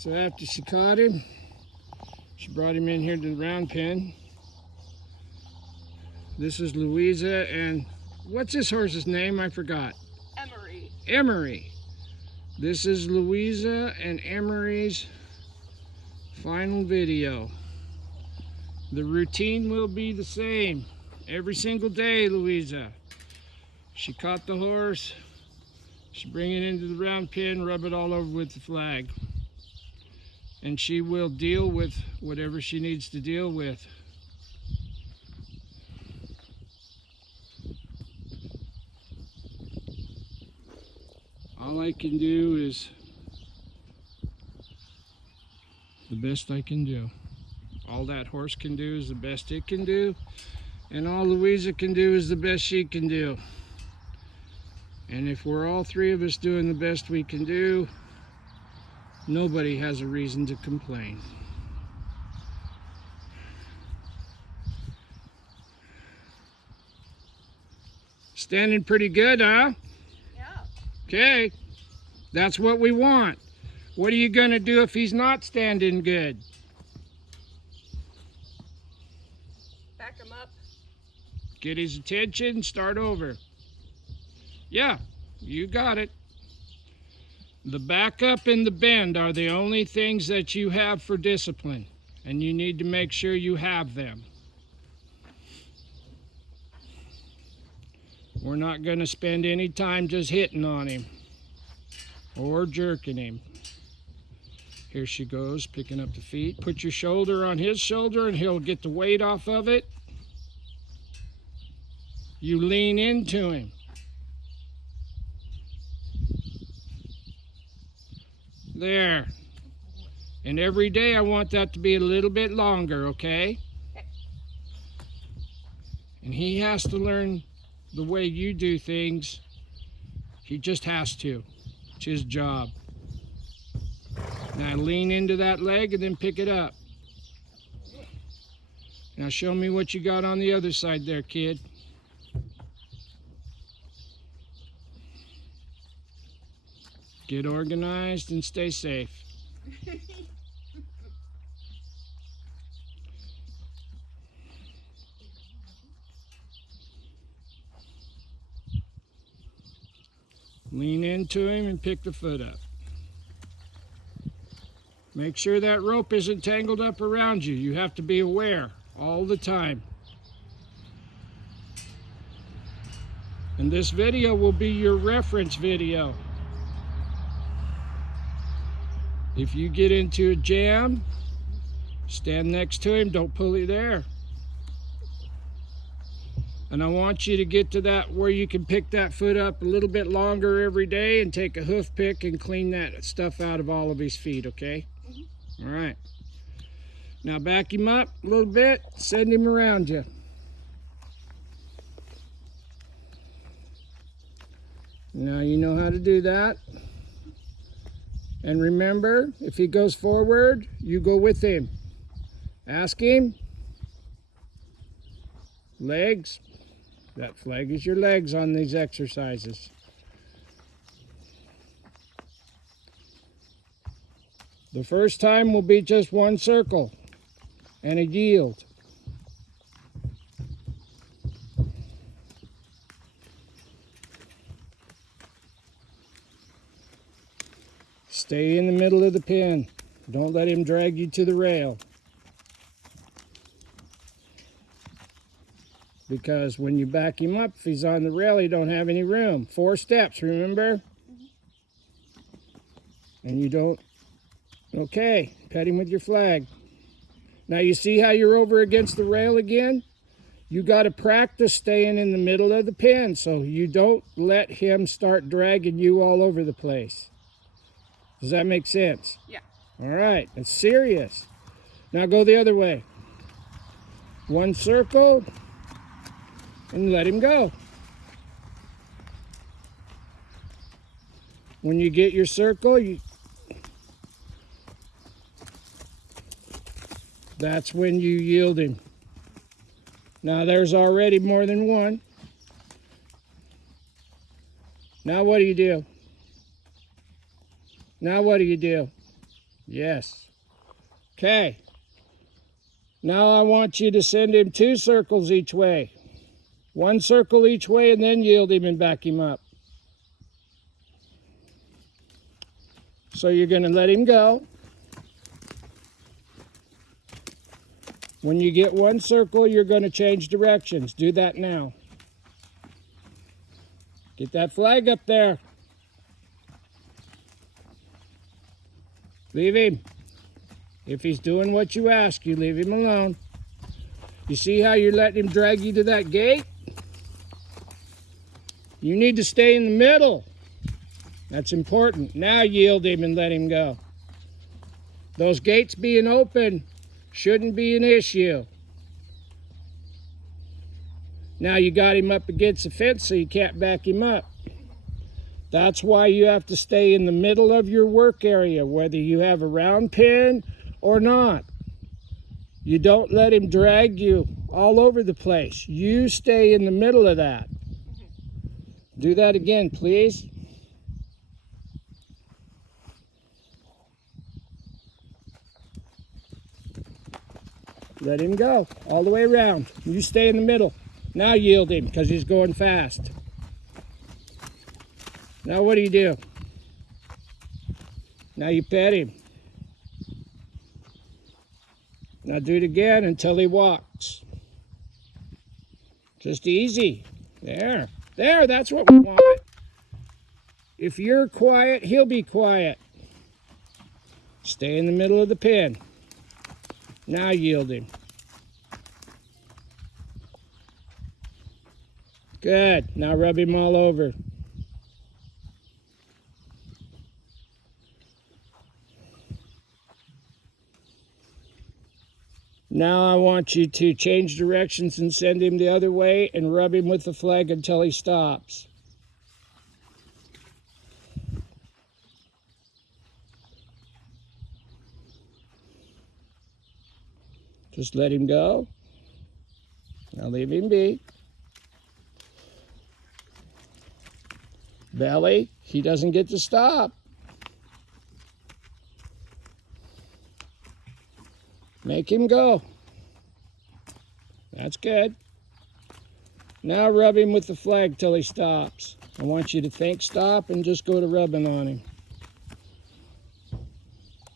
So after she caught him, she brought him in here to the round pen. This is Louisa, and what's this horse's name? I forgot. Emery. Emery. This is Louisa and Emery's final video. The routine will be the same every single day, Louisa. She caught the horse, she bring it into the round pen, rub it all over with the flag. And she will deal with whatever she needs to deal with. All I can do is the best I can do. All that horse can do is the best it can do. And all Louisa can do is the best she can do. And if we're all three of us doing the best we can do, nobody has a reason to complain. Standing pretty good, huh? Yeah. Okay, that's what we want. What are you gonna do if he's not standing good? Back him up. Get his attention, start over. Yeah, you got it. The backup and the bend are the only things that you have for discipline, and you need to make sure you have them. We're not going to spend any time just hitting on him or jerking him. Here she goes, picking up the feet. Put your shoulder on his shoulder and he'll get the weight off of it. You lean into him. There. And every day I want that to be a little bit longer, okay? And he has to learn the way you do things. He just has to. It's his job. Now lean into that leg and then pick it up. Now show me what you got on the other side there, kid. Get organized and stay safe. Lean into him and pick the foot up. Make sure that rope isn't tangled up around you. You have to be aware all the time. And this video will be your reference video. If you get into a jam, stand next to him, don't pull it there. And I want you to get to that where you can pick that foot up a little bit longer every day and take a hoof pick and clean that stuff out of all of his feet, okay? Mm-hmm. All right. Now back him up a little bit, send him around you. Now you know how to do that. And remember, if he goes forward, you go with him. Ask him. Legs. That flag is your legs on these exercises. The first time will be just one circle and a yield. Stay in the middle of the pen. Don't let him drag you to the rail. Because when you back him up, if he's on the rail, he don't have any room. 4 steps, remember? Mm-hmm. And you don't, okay, pet him with your flag. Now you see how you're over against the rail again? You got to practice staying in the middle of the pen so you don't let him start dragging you all over the place. Does that make sense? Yeah. All right, it's serious. Now go the other way. 1 circle. And let him go. When you get your circle, that's when you yield him. Now there's already more than one. Now what do you do? Now what do you do? Yes. Okay. Now I want you to send him 2 circles each way. 1 circle each way, and then yield him and back him up. So you're going to let him go. When you get 1 circle, you're going to change directions. Do that now. Get that flag up there. Leave him. If he's doing what you ask, you leave him alone. You see how you're letting him drag you to that gate? You need to stay in the middle. That's important. Now yield him and let him go. Those gates being open shouldn't be an issue. Now you got him up against the fence so you can't back him up. That's why you have to stay in the middle of your work area, whether you have a round pin or not. You don't let him drag you all over the place. You stay in the middle of that. Do that again, please. Let him go all the way around. You stay in the middle. Now yield him because he's going fast. Now what do? Now you pet him. Now do it again until he walks. Just easy. There. There, that's what we want. If you're quiet, he'll be quiet. Stay in the middle of the pen. Now yield him. Good. Now rub him all over. Now I want you to change directions and send him the other way and rub him with the flag until he stops. Just let him go. Now leave him be. Belly, he doesn't get to stop. Make him go. That's good. Now rub him with the flag till he stops. I want you to think stop and just go to rubbing on him.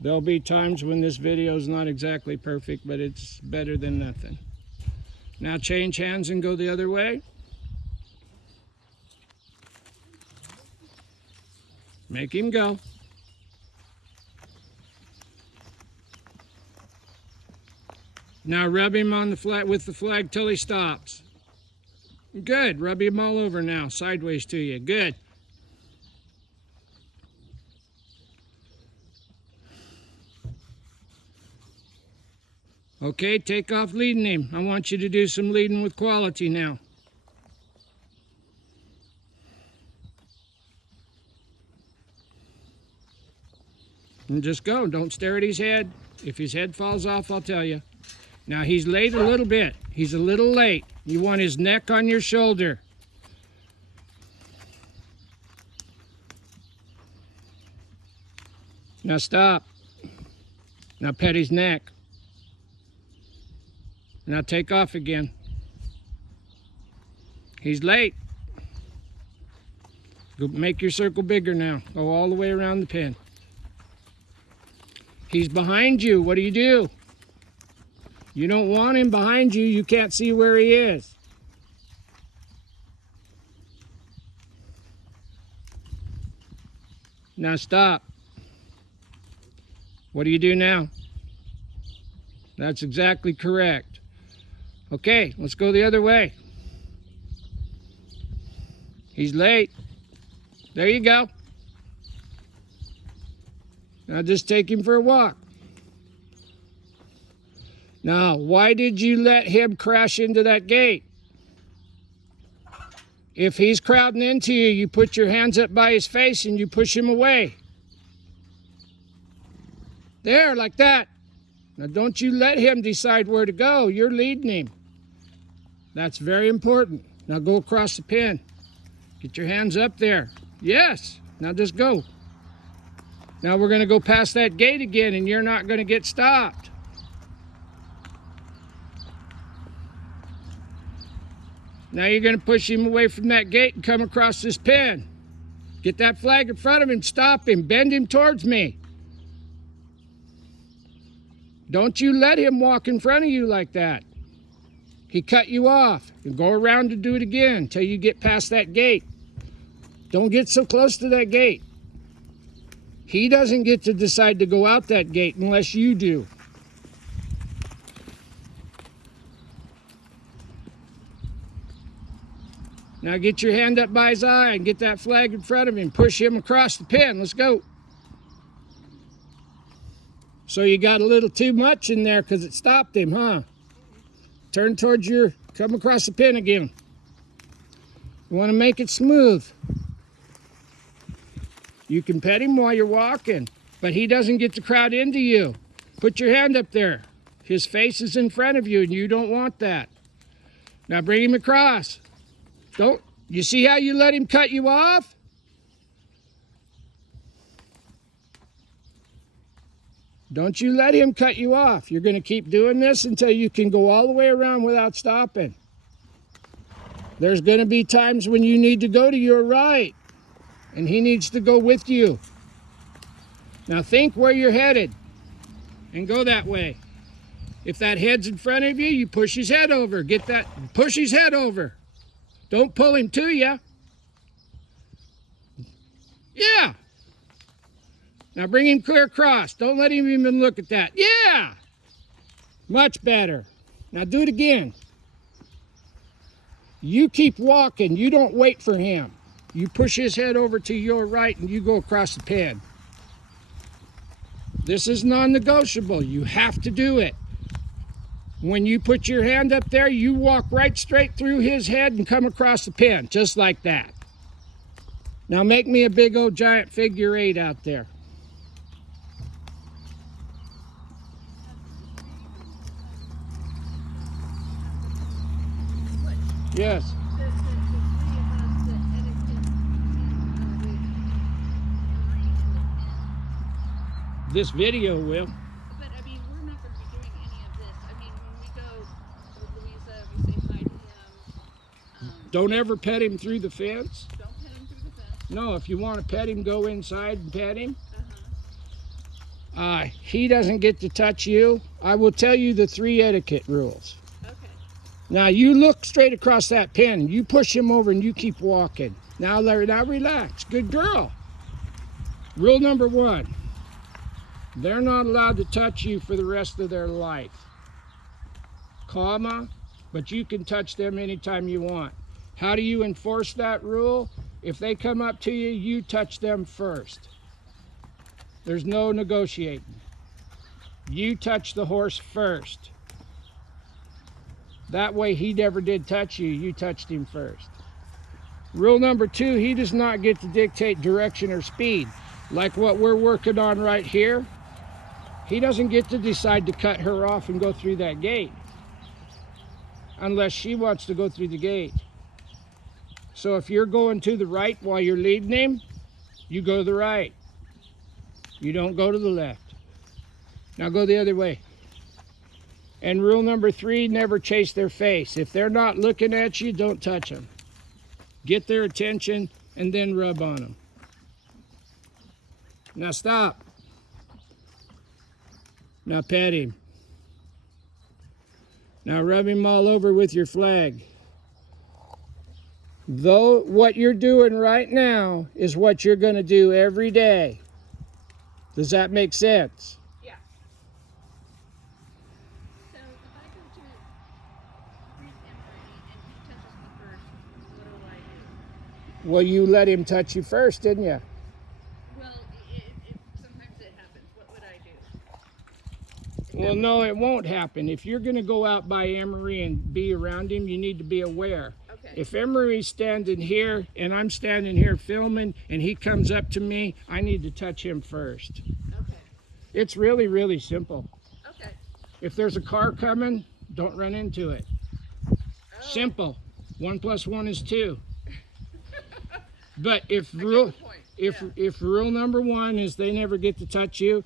There'll be times when this video is not exactly perfect, but it's better than nothing. Now change hands and go the other way. Make him go. Now rub him on the flag with the flag till he stops. Good. Rub him all over now, sideways to you. Good. Okay, take off leading him. I want you to do some leading with quality now. And just go. Don't stare at his head. If his head falls off, I'll tell you. Now he's late a little bit. He's a little late. You want his neck on your shoulder. Now stop. Now pet his neck. Now take off again. He's late. Go make your circle bigger now. Go all the way around the pen. He's behind you. What do? You don't want him behind you. You can't see where he is. Now stop. What do you do now? That's exactly correct. Okay, let's go the other way. He's late. There you go. Now just take him for a walk. Now, why did you let him crash into that gate? If he's crowding into you, you put your hands up by his face and you push him away. There, like that. Now, don't you let him decide where to go. You're leading him. That's very important. Now, go across the pen. Get your hands up there. Yes. Now, just go. Now we're going to go past that gate again, and you're not going to get stopped. Now you're going to push him away from that gate and come across this pen. Get that flag in front of him, stop him, bend him towards me. Don't you let him walk in front of you like that. He cut you off. You go around and do it again until you get past that gate. Don't get so close to that gate. He doesn't get to decide to go out that gate unless you do. Now get your hand up by his eye and get that flag in front of him. Push him across the pen. Let's go. So you got a little too much in there because it stopped him, huh? Turn towards come across the pen again. You want to make it smooth. You can pet him while you're walking, but he doesn't get to crowd into you. Put your hand up there. His face is in front of you, and you don't want that. Now bring him across. You see how you let him cut you off? Don't you let him cut you off. You're going to keep doing this until you can go all the way around without stopping. There's going to be times when you need to go to your right, and he needs to go with you. Now think where you're headed and go that way. If that head's in front of you, you push his head over. Push his head over. Don't pull him to you. Yeah. Now bring him clear across. Don't let him even look at that. Yeah. Much better. Now do it again. You keep walking. You don't wait for him. You push his head over to your right and you go across the pen. This is non-negotiable. You have to do it. When you put your hand up there, you walk right straight through his head and come across the pen, just like that. Now make me a big old giant figure 8 out there. Yes. This video will. But I mean, we're not going to be doing any of this. I mean, when we go with Louisa, we say hi to him. Don't ever pet him through the fence. Don't pet him through the fence. No, if you want to pet him, go inside and pet him. He doesn't get to touch you. I will tell you the 3 etiquette rules. Okay. Now you look straight across that pen. You push him over and you keep walking. Now relax. Good girl. Rule number 1. They're not allowed to touch you for the rest of their life. Comma, but you can touch them anytime you want. How do you enforce that rule? If they come up to you, you touch them first. There's no negotiating. You touch the horse first. That way he never did touch you, you touched him first. Rule number 2, he does not get to dictate direction or speed. Like what we're working on right here. He doesn't get to decide to cut her off and go through that gate unless she wants to go through the gate. So if you're going to the right while you're leading him, you go to the right. You don't go to the left. Now go the other way. And rule number 3, never chase their face. If they're not looking at you, don't touch them. Get their attention and then rub on them. Now stop. Now pet him. Now rub him all over with your flag. Though what you're doing right now is what you're going to do every day. Does that make sense? Yeah. So if I go to greet Emery and he touches me first, what do I do? Well, you let him touch you first, didn't you? Well, sometimes it happens. What would I do? Well, no, it won't happen. If you're going to go out by Emery and be around him, you need to be aware. Okay. If Emery's standing here and I'm standing here filming and he comes up to me, I need to touch him first. Okay. It's really, really simple. Okay. If there's a car coming, don't run into it. Oh. Simple. 1 + 1 is 2. But if I get rule, the point. If rule number 1 is they never get to touch you,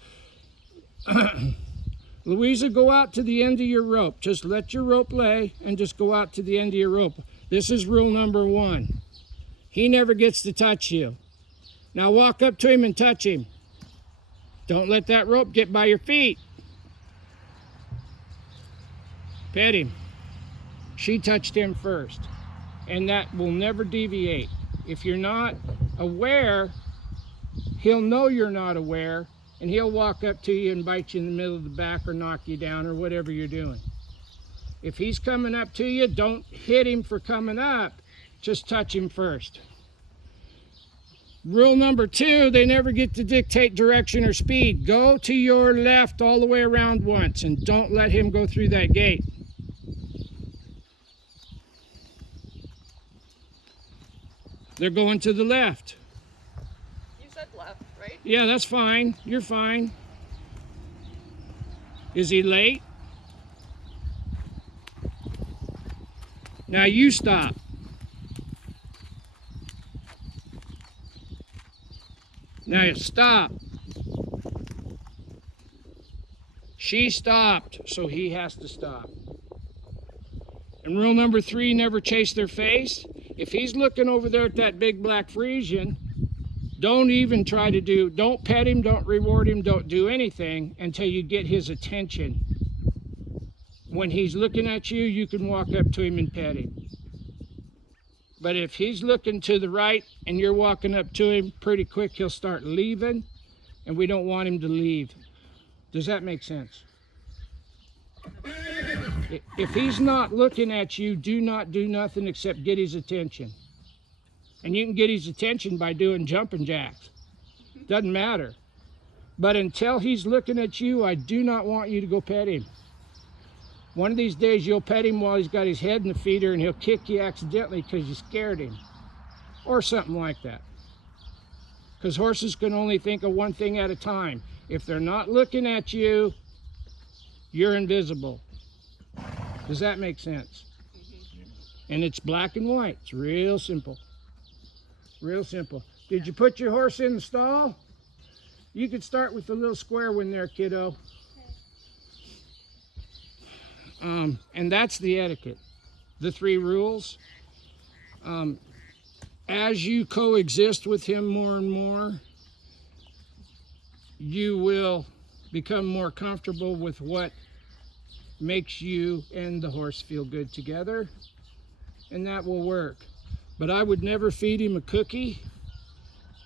Louisa, go out to the end of your rope. Just let your rope lay and just go out to the end of your rope. This is rule number 1. He never gets to touch you. Now walk up to him and touch him. Don't let that rope get by your feet. Pet him. She touched him first, and that will never deviate. If you're not aware, he'll know you're not aware, and he'll walk up to you and bite you in the middle of the back or knock you down or whatever you're doing. If he's coming up to you, don't hit him for coming up. Just touch him first. Rule number 2, they never get to dictate direction or speed. Go to your left all the way around once, and don't let him go through that gate. They're going to the left. You said left, right? Yeah, that's fine. You're fine. Is he late? Now you stop. Now stop. She stopped, so he has to stop. And rule number 3, never chase their face. If he's looking over there at that big black Frisian, don't even try to don't pet him, don't reward him, don't do anything until you get his attention. When he's looking at you, you can walk up to him and pet him. But if he's looking to the right and you're walking up to him, pretty quick he'll start leaving, and we don't want him to leave. Does that make sense? If he's not looking at you, do not do nothing except get his attention. And you can get his attention by doing jumping jacks. Doesn't matter. But until he's looking at you, I do not want you to go pet him. One of these days you'll pet him while he's got his head in the feeder, and he'll kick you accidentally because you scared him. Or something like that. Because horses can only think of one thing at a time. If they're not looking at you, you're invisible. Does that make sense? And it's black and white. It's real simple. Real simple. Did you put your horse in the stall? You could start with the little square one there, kiddo. And that's the etiquette. The 3 rules. As you coexist with him more and more, you will become more comfortable with what makes you and the horse feel good together, and that will work. But I would never feed him a cookie,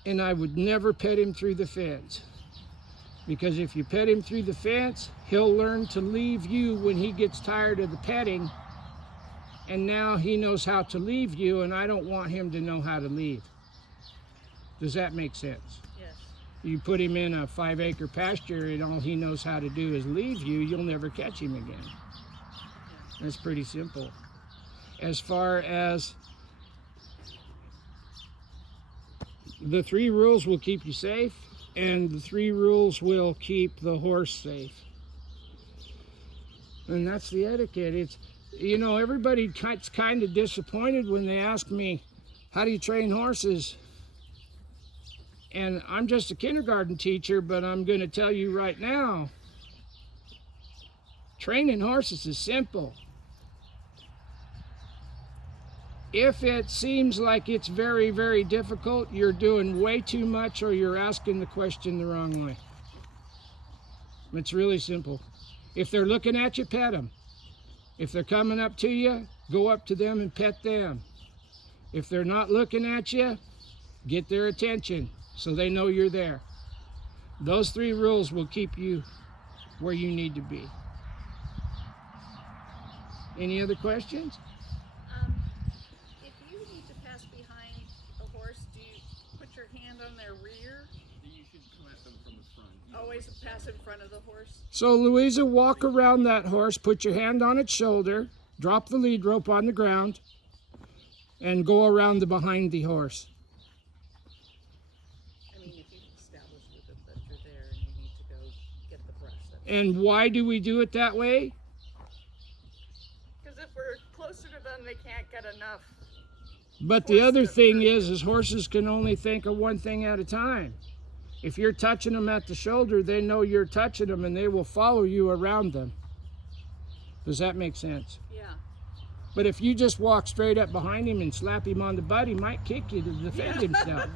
and I would never pet him through the fence. Because if you pet him through the fence, he'll learn to leave you when he gets tired of the petting, and now he knows how to leave you, and I don't want him to know how to leave. Does that make sense? Yes. You put him in a 5-acre pasture and all he knows how to do is leave you, you'll never catch him again. That's pretty simple. As far as the 3 rules will keep you safe, and the 3 rules will keep the horse safe. And that's the etiquette. It's, you know, everybody gets kind of disappointed when they ask me, how do you train horses? And I'm just a kindergarten teacher, but I'm going to tell you right now, training horses is simple. If it seems like it's very, very difficult, you're doing way too much or you're asking the question the wrong way. It's really simple. If they're looking at you, pet them. If they're coming up to you, go up to them and pet them. If they're not looking at you, get their attention so they know you're there. Those 3 rules will keep you where you need to be. Any other questions? If you need to pass behind a horse, do you put your hand on their rear? You should come at them from the front. Always pass in front of the horse? So Louisa, walk around that horse, put your hand on its shoulder, drop the lead rope on the ground, and go around the behind the horse. I mean, if you've established with it that you're there and you need to go get the brush. And why do we do it that way? Because if we're closer to them, they can't get enough But the other thing is horses can only think of one thing at a time. If you're touching them at the shoulder, they know you're touching them and they will follow you around them. Does that make sense? Yeah. But if you just walk straight up behind him and slap him on the butt, he might kick you to defend himself.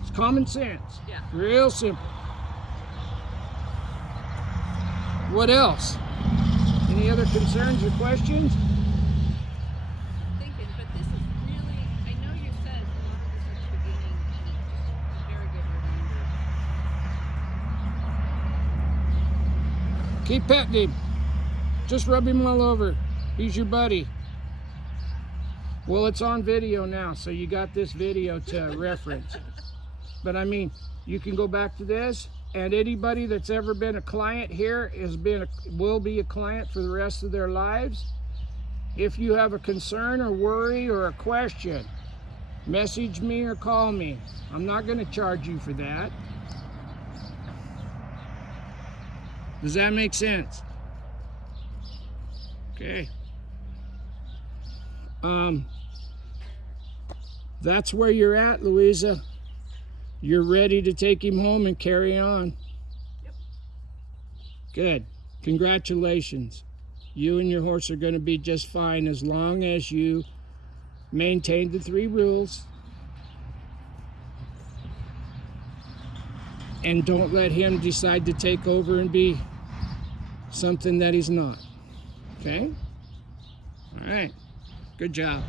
It's common sense. Yeah. Real simple. What else? Any other concerns or questions? Thinking, but this is really, I know you said a lot of this at the beginning, and it's just a very good reminder. Keep petting him. Just rub him all over. He's your buddy. Well, it's on video now, so you got this video to reference. But I mean, you can go back to this, and anybody that's ever been a client here will be a client for the rest of their lives. If you have a concern or worry or a question, message me or call me. I'm not going to charge you for that. Does that make sense? Okay. That's where you're at, Louisa. You're ready to take him home and carry on. Yep. Good. Congratulations. You and your horse are going to be just fine as long as you maintain the 3 rules and don't let him decide to take over and be something that he's not. Okay? All right. Good job.